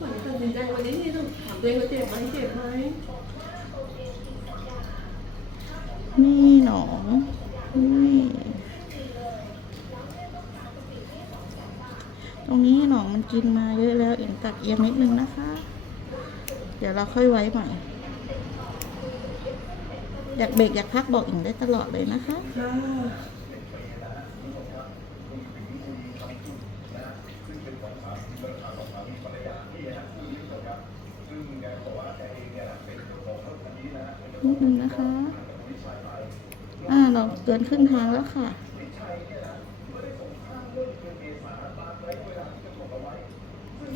ก่อนตัดสินใจวันนี้นี่ต้องถามตัวเองว่าเจ็บไหมเจ็บไหมนี่หนองนี่ตรงนี้หนองมันกินมาเยอะแล้วเอ็นตักเอียงนิดนึงนะคะ เดี๋ยวเราค่อยไว้ใหม่อยากเบรกอยากพักบอกอิงได้ตลอดเลยนะคะ ค่ะ นิดนึงนะคะ อ่า เราเกินครึ่งทางแล้วค่ะ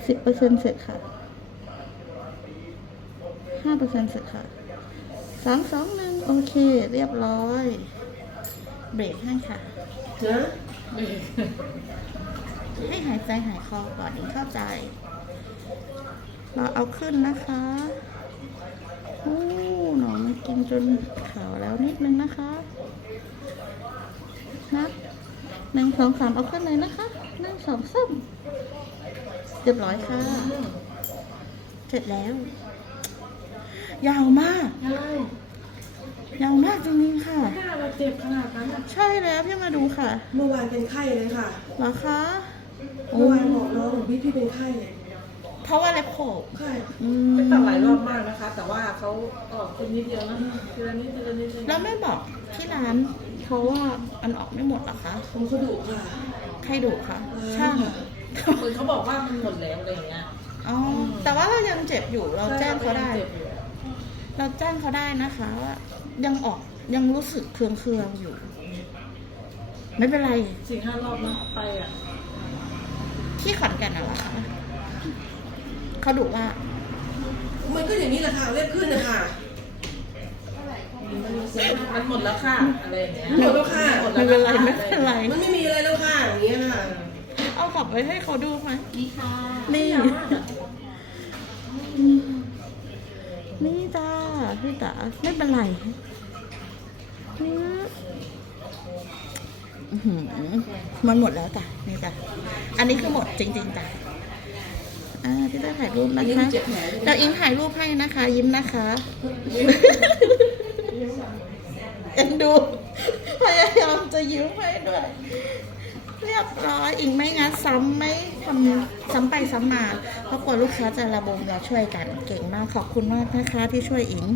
สิบเปอร์เซ็นเสร็จค่ะ ห้าเปอร์เซ็นเสร็จค่ะ สามสองหนึ่งโอเค เรียบร้อย เบรกให้ค่ะนะให้หายใจหายคอก่อนถึงเข้าใจ เราเอาขึ้นนะคะ โอ้หนอนมันกินจนขาวแล้วนิดนึงนะคะนับหนึ่งสองสามเอาขึ้นเลยนะคะหนึ่งสองสามเรียบร้อยค่ะ เสร็จแล้ว ยาวมาก ใช่ยาวมากจริงๆค่ะหน้าเราเจ็บขนาดนั้นอะใช่แล้วพี่มาดูค่ะเมื่อวานเป็นไข้เลยค่ะเหรอคะโอ้เมื่อวานบอกน้องของพี่พี่เป็นไข้เพราะว่าเล็บโขบไข้อืมไม่ตัดหลายรอบมากนะคะ แต่ว่าเขาออกเป็นนิดเดียวนะทีละนิดทีละนิดทีละนิดแล้วไม่บอกที่ร้านเขาว่ามันออกไม่หมดเหรอคะผมเขาดุค่ะใครดุคะช่าง เหมือนเขาบอกว่ามันหมดแล้วอะไรอย่างเงี้ยอ๋อ แต่ว่าเรายังเจ็บอยู่เราแจ้งเขาได้จ็บอยู่เราแจ้งเขาได้นะคะว่ายังออกยังรู้สึกเคืองเคืองๆอยู่ ไม่เป็นไร สี่ห้ารอบนะไปอะที่ขอนแก่นน่ะเหรอคะ เขาดุว่ามันก็อย่างนี้แหละค่ะเล็บขึ้นนะคะมันหมดแล้วค่ะอะไรอย่างเงี้ยหมดแล้วค่ะหมดไม่แล้วเป็นไรค่ะไม่เป็นไร มันไม่มีอะไรแล้วค่ะอย่างเงี้ยค่ะเอากลับไปให้เขาดูไหมนี่ค่ะนี่นี่จ้าพี่จ๋าไม่เป็นไรอื้อหือมันหมดแล้วจ้ะนี่จ้ะอันนี้คือหมดจริงๆจ้ะ อ่าพี่ต้าถ่ายรูปนะคะเดี๋ยวอิงถ่ายรูปให้นะคะ ยิ้มนะคะเอ็นดูพยายามจะยิ้มให้ด้วย เรียบร้อยอิงไม่งัดซ้ำไม่ทำซ้ำไปซ้ำมา เพราะกลัวลูกค้าจะระบมเราช่วยกันเก่งมากขอบคุณมากนะคะที่ช่วยอิง